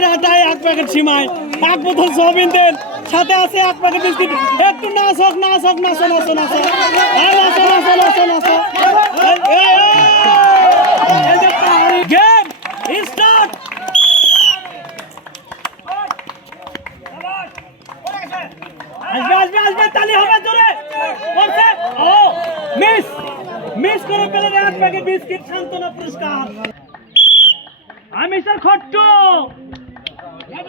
Packet আটায় 1 packet সিমাই 1 বোতল soybean দেন সাথে আছে 1 প্যাকেট বিস্কিট একটু নাচো নাচো নাচো নাচো নাচো নাচো নাচো নাচো নাচো গেম স্টার্ট আসবে তালি হবে জোরে করছে ও মিস করে পেলেন 1 প্যাকেট বিস্কিট সান্তনা পুরস্কার আমি স্যার খট্টু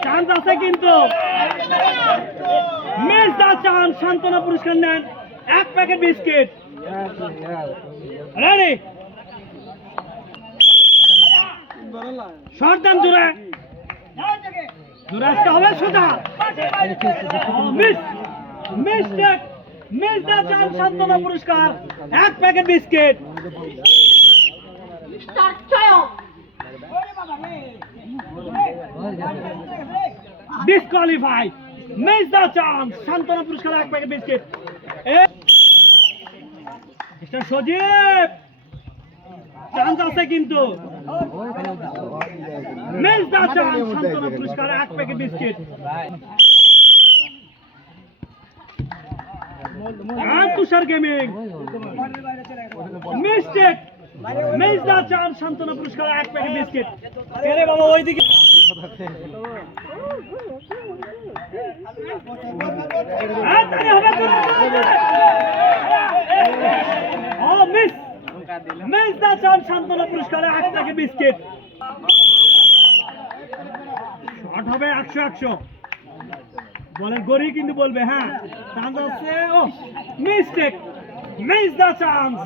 চান্স আছে কিন্তু মিস দা চান্স সান্তনা পুরস্কার নেন 1 প্যাকেট বিস্কিট রেডি শর্ট দেন জোরে জোরে আসতে হবে সোজা মিস দা চান্স সান্তনা পুরস্কার 1 packet biscuit disqualify miss the chance সান্তনা পুরস্কার 1 প্যাকেট বিস্কিট মিস্টার সজীব চান্স আছে কিন্তু মিস দা চান্স সান্তনা পুরস্কার 1 packet biscuit Tushar gaming mistake miss the chance সান্তনা পুরস্কার 1 প্যাকেট বিস্কিট এরে বাবা ওইদিকে মিস দা চান্স সান্তনা পুরস্কার 1 প্যাকেট বিস্কিট শর্ট হবে 100 বলেন গড়ি কিন্তু বলবে হ্যাঁ চান্স আছে ও মিস্টেক মিস দা চান্স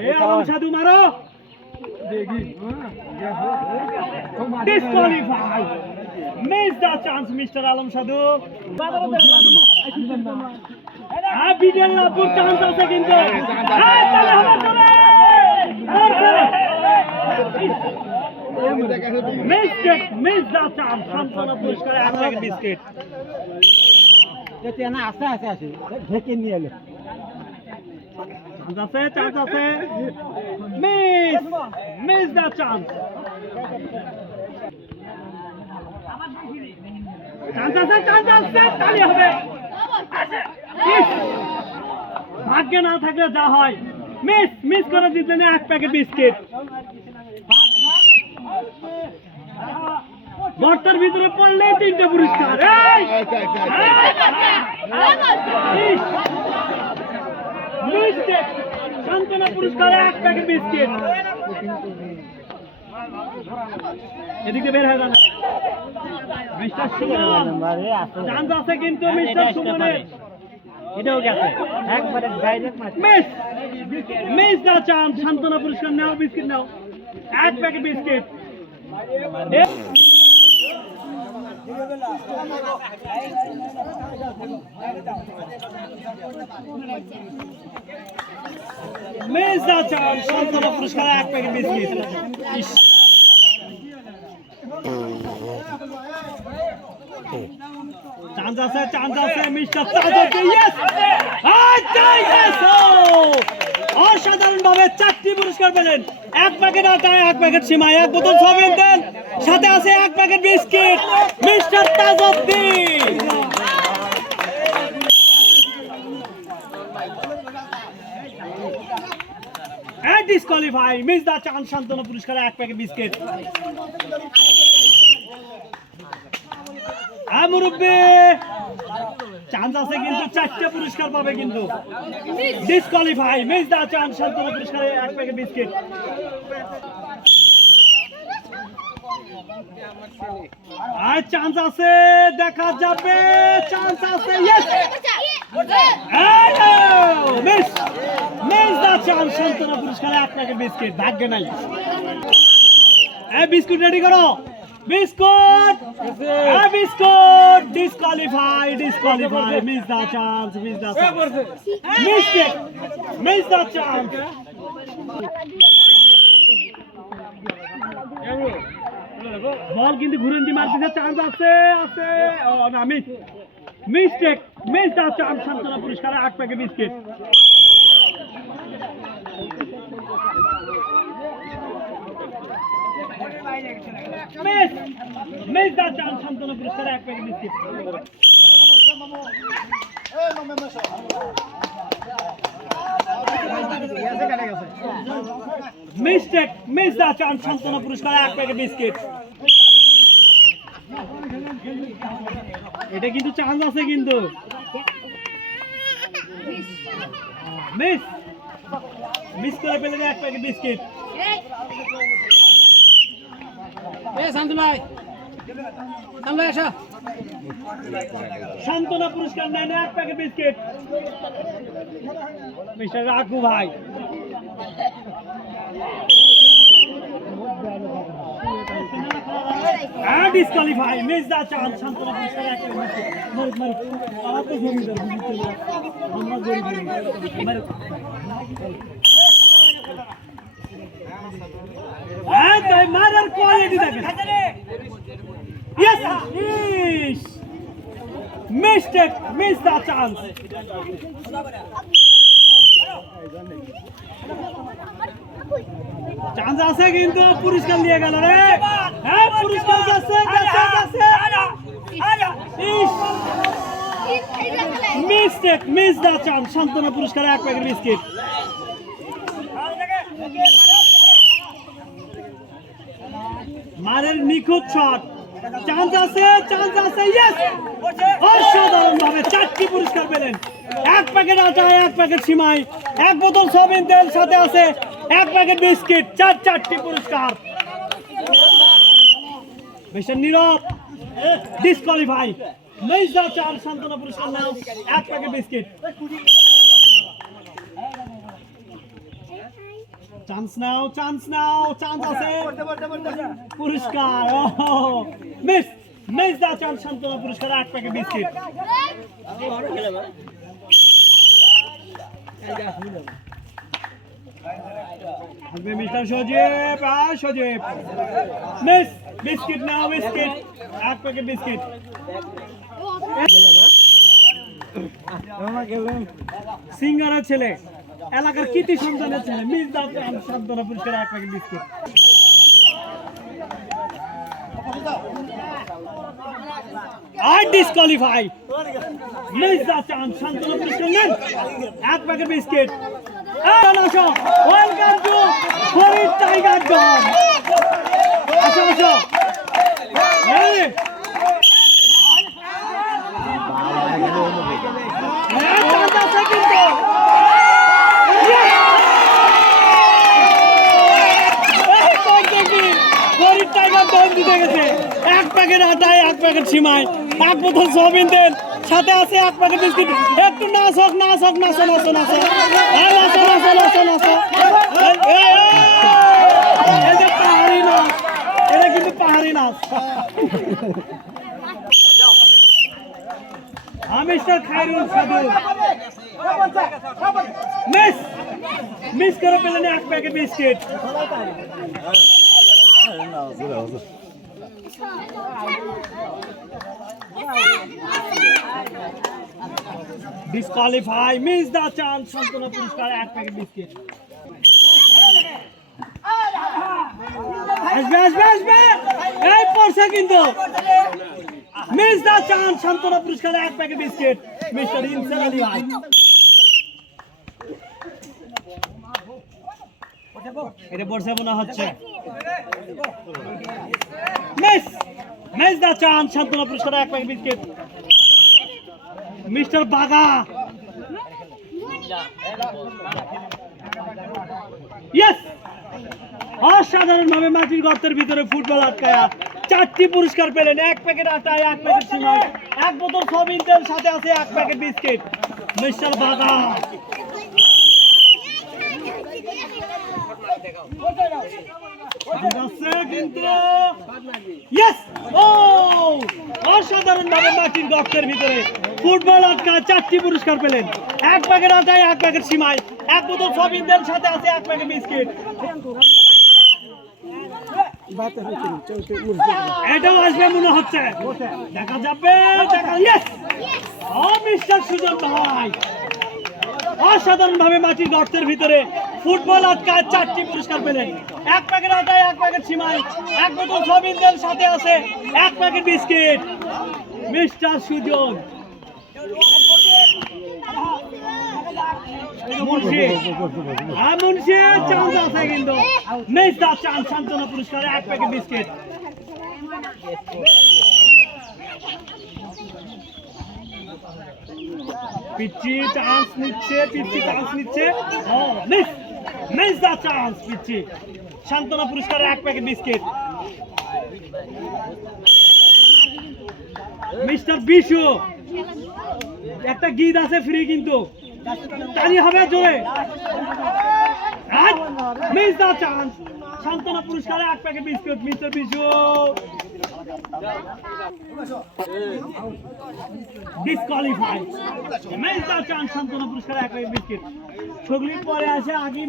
এ আলম সাধু মারো disqualify miss the chance mister Alam সাধু বিডিএল লাভপুর চান্স আছে কিন্তু মিস্টেক মিস দা চান্স সান্তনা পুরস্কার 1 প্যাকেট বিস্কিট না আছে আছে আছে ঢেকে নিয়ে এলো চান্স আছে মিস দা চান্স তালি হবে ভাগ্যে না থাকলে যা হয় মিস করে দিতেন 1 প্যাকেট বিস্কিট গর্তের ভিতরে পড়লে 3টে পুরস্কার মিস্টেক সান্তনা পুরস্কার 1 প্যাকেট বিস্কিট এদিকে বের হয়ে যান মিস্টার সুমন চান্স আছে কিন্তু মিস্টার সুমনের এটাও গেছে একবারে direct much miss the chance সান্তনা পুরস্কার নাও biscuit now 1 packet biscuit miss the chance সান্তনা পুরস্কার 1 প্যাকেট বিস্কিট চান্স আছে মিস্টার তাজুদ্দিন ইয়েস অসাধারণ ভাবে 4টি পুরস্কার পেলেন 1 প্যাকেট আটায় 1 প্যাকেট সিমাই 1 বোতল সোয়াবিন দেন সাথে আছে 1 packet biscuit mister Tajuddin disqualify miss the chance সান্তনা পুরস্কার 1 প্যাকেট বিস্কিট মুরব্বি চান্স আছে কিন্তু 4টে পুরস্কার পাবে কিন্তু ডিসকোয়ালিফাই মিস দা চান্স সান্তনা পুরস্কার 1 প্যাকেট বিস্কিট আর চান্স আছে দেখা যাবে চান্স আছে ইয়েস মিস দা চান্স সান্তনা পুরস্কার 1 প্যাকেট বিস্কিট ভাগ্য নাই বিস্কুট রেডি করো biscuit disqualify miss the chance mistake miss the chance বল কিন্তু ঘুরে দি মারতেছে চান্স আছে ও না মিস্টেক মিস দা চান্স সান্তনা পুরস্কার 8 packet biscuit miss miss the chance সান্ত্বনা পুরস্কার এক packet biscuit mistake miss the chance সান্ত্বনা পুরস্কার এক প্যাকেট বিস্কিট এটা কিন্তু চান্স আছে কিন্তু মিস মিস করে ফেলে এক প্যাকেট বিস্কিট সান্ত্বনা পুরস্কার নেয় এক প্যাকেট বিস্কিট মিস্টার রাঘু ভাই ডিসকোয়ালিফাই মিস দা চান্স সান্ত্বনা পুরস্কার এক প্যাকেট বিস্কিট মারুক মারুক আমার তো জমিদার আমরা গরিব মারুক হ্যাঁ তাই মারার কোয়ালিটি দেখেন yes mistake miss the chance chance আছে কিন্তু পুরস্কার নিয়ে গেল রে হ্যাঁ পুরস্কার যাচ্ছে মিস্টেক মিস দা চান্স সান্ত্বনা পুরস্কার এক প্যাকেট বিস্কিট মারের নিখুঁত শট চান্স আছে ইয়েস অসাধারণ ভাবে 4টি পুরস্কার পেলেন এক প্যাকেট আটা এক প্যাকেট সিমাই এক বোতল সয়াবিন তেল সাথে আছে এক প্যাকেট বিস্কিট 4টি পুরস্কার mister Nirob disqualify miss the chance সান্ত্বনা পুরস্কার নাও এক প্যাকেট বিস্কিট চান্স নাও চান্স আছে পুরস্কার মিস মিস দা চান সান্ত্বনা পুরস্কার এক প্যাকেট বিস্কিট মিস্টার সজীব মিস বিস্কিট নাও বিস্কিট এক প্যাকেট বিস্কিট সিঙ্গারের ছেলে এলাকার কৃতি সন্তানের ছেলে মিস দা চান সান্ত্বনা পুরস্কার এক প্যাকেট বিস্কিট আর ডিসকোয়ালিফাই মিস দা চান সান্ত্বনা পুরস্কার নেন এক packet biscuit welcome to Farid tiger don আসো এক প্যাকেট আটায় এক প্যাকেট সিমাই এক বোতল সয়াবিন তেল সাথে আছে এক প্যাকেট বিস্কিট একটু নাচো পাহাড়ি নাচ এটা কিন্তু পাহাড়ি নাচ মিস্টার খায়রুল সাদু মিস করে পেলেন এক packet biscuit disqualify miss the chance সান্ত্বনা পুরস্কার এক প্যাকেট বিস্কিট আসবে এই পড়ছে কিন্তু মিস দা চান্স সান্ত্বনা পুরস্কার এক প্যাকেট বিস্কিট মিস্টার ইনসান আলী ভাই এটা পড়ছে মনে হচ্ছে মিস দা চান্স সান্ত্বনা পুরস্কার এক প্যাকেট বিস্কিট মিস্টার বাগা ইয়েস অসাধারণ ভাবে মাটির গর্তের ভিতরে ফুটবল আটকায়া 4টি পুরস্কার পেলেন এক প্যাকেট আটা এক প্যাকেট সিমাই এক বোতল সয়াবিন তেল সাথে আছে এক প্যাকেট বিস্কিট মিস্টার বাগা কিন্তু অসাধারণ ভাবে মাটির গর্তের ভিতরে ফুটবল আটকা 4টি পুরস্কার পেলেন এক প্যাকেট আটায় এক প্যাকেট সিমাই এক বোতল সয়াবিন তেল সাথে আছে এক প্যাকেট বিস্কিট এটাও আসবে মনে হচ্ছে দেখা যাবে মিস্টার সুজন ভাই অসাধারণ ভাবে মাটির গর্তের ভিতরে ফুটবল আটকায় 4টি পুরস্কার পেলেন। 1 প্যাকেট আটায়, 1 প্যাকেট সিমাই, 1 বোতল সয়াবিন তেল, সাথে আছে 1 packet biscuit. Mister Sujan Munshi, Munshi chance আছে কিন্তু মিস দা চান্স সান্ত্বনা পুরস্কারে 1 প্যাকেট বিস্কিট। পিচ্চি চান্স নিচ্ছে, পিচ্চি চান্স নিচ্ছে। ও মিস, মিস দা চান্স পিচ্চি। সান্ত্বনা পুরস্কারে 1 প্যাকেট বিস্কিট। মিস্টার বিশু, একটা গীত আছে ফ্রি কিন্তু তালি হবে জোরে। মিস দা চান্স সান্ত্বনা পুরস্কারে 1 packet biscuit. Mister Bishu disqualify. Miss the chance সান্ত্বনা পুরস্কারে 1 প্যাকেট বিস্কুট। ছগলির পরে আসে আগে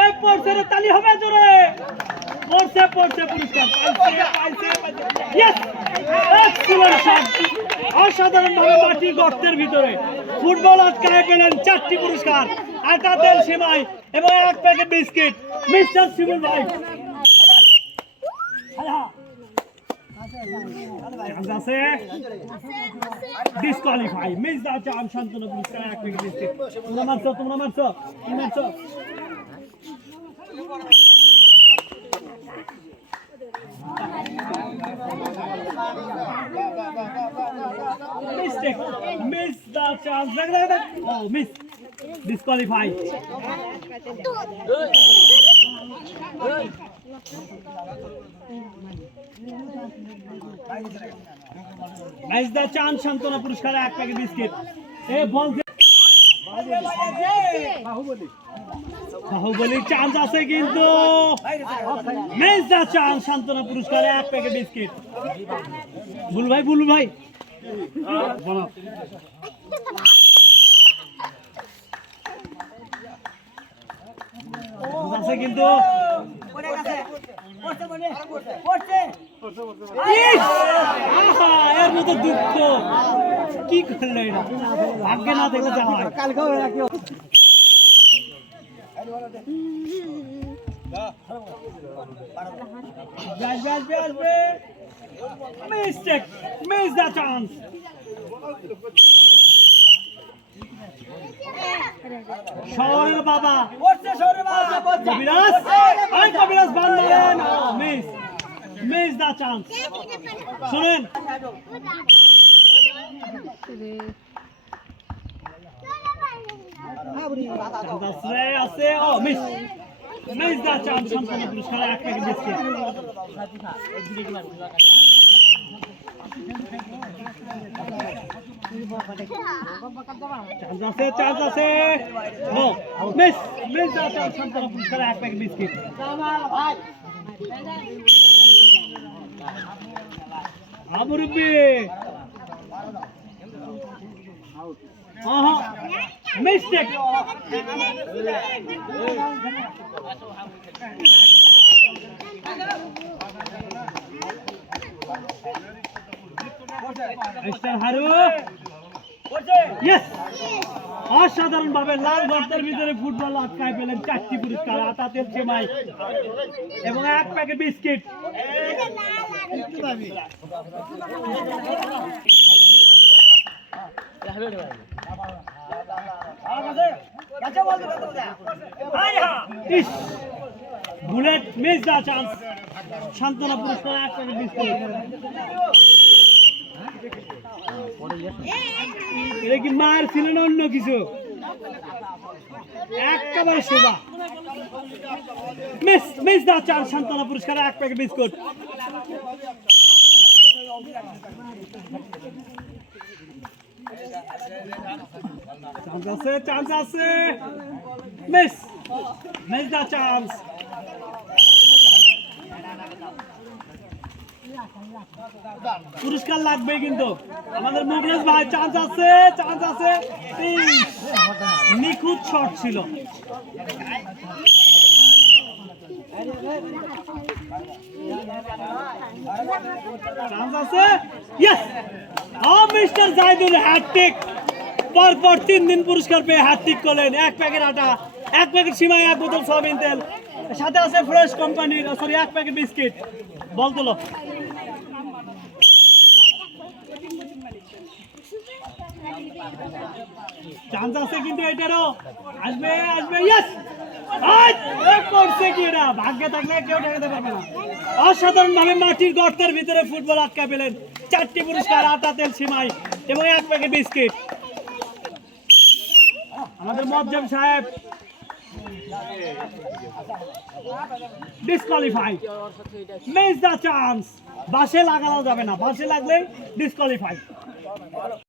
এই পড়ছে রে, তালি হবে জোরে। পড়ছে পড়ছে পুরস্কার পাইছে। Yes, excellent shot. অসাধারণভাবে মাটির গর্তের ভিতরে ফুটবল আটকায় পেলেন 4টি পুরস্কার, আটা, তেল, সিমাই এবং 1 প্যাকেট বিস্কিট। মিস্টার শিমুল ভাই আছে ডিসকোয়ালিফাই। মিস দা চান্স সান্ত্বনা পুরস্কার 1 প্যাকেট বিস্কিট। তোমরা মারছো, তোমরা মারছো, তোমরা মারছো। Mistake. Miss the chance. Oh, miss. Disqualified. Miss the chance. সান্ত্বনা পুরস্কারে 1 প্যাকেট বিস্কিট। এই বল বাহুবলীর চান্স আছে কিন্তু মিস দা চান্স সান্ত্বনা পুরস্কারে 1 প্যাকেট বিস্কিট। বুলু ভাই, বুলু ভাই বলো। আছে কিন্তু এর মতো দুঃখ কি করলো এটা, ভাগ্যে না দেখলে যা হয়। Mistake, miss the chance. শহরের বাবা কবিরাজ, আই কবিরাজ বান মারেন। Miss, miss the chance. শুনেন আছে। ও মিস, মিস দা চান্স সান্ত্বনা পুরস্কার 1 প্যাকেট বিস্কিট। চান্স আছে, চান্স আছে। ও মিস, মিস দা চান্স সান্ত্বনা পুরস্কার 1 প্যাকেট বিস্কিট। আমরুবি মিস্টেক। অসাধারণ ভাবে লাল গর্তের ভিতরে ফুটবল আটকায় পেলেন 4টি পুরস্কার, আটা, তেল, সেমাই এবং 1 packet biscuit. Bullet miss the chance সান্ত্বনা পুরস্কার 1 প্যাকেট বিস্কুট। এটা কি মার ছিল না অন্য কিছু? একেবারে সেবা। মিস, মিস দা চান্স সান্ত্বনা পুরস্কার 1 প্যাকেট বিস্কুট। চান্স আছে, চান্স আছে। Miss, miss the chance. পুরস্কার লাগবে কিন্তু আমাদের মুগলেশ ভাই। চান্স আছে, চান্স আছে। নিখুঁত শট ছিল। চান্স আছে। Yes, mister Jahidul hat trick. পরপর 3 দিন পুরস্কার পেয়ে হ্যাটট্রিক করলেন। 1 প্যাকেট আটা, 1 প্যাকেট সিমাই, 1 বোতল সয়াবিন তেল, সাথে আছে ফ্রেশ কোম্পানির 1 প্যাকেট বিস্কিট। বল তোলো। চান্স আছে কিন্তু এটারও আসবে আসবে। ইয়েস, করছে কি না, ভাগ্যে থাকলে কেউ ঠেকাতে পারবে না। অসাধারণ ভাবে মাটির গর্তের ভিতরে ফুটবল আটকা পেলেন। 4টি পুরস্কার, আটা, তেল, সিমাই এবং 1 প্যাকেট বিস্কিট। আমাদের মজ্জেম সাহেব ডিসকোয়ালিফাইড, মিস দ্য চান্স। বাসে লাগানো যাবে না, বাসে লাগলে ডিসকোয়ালিফাইড।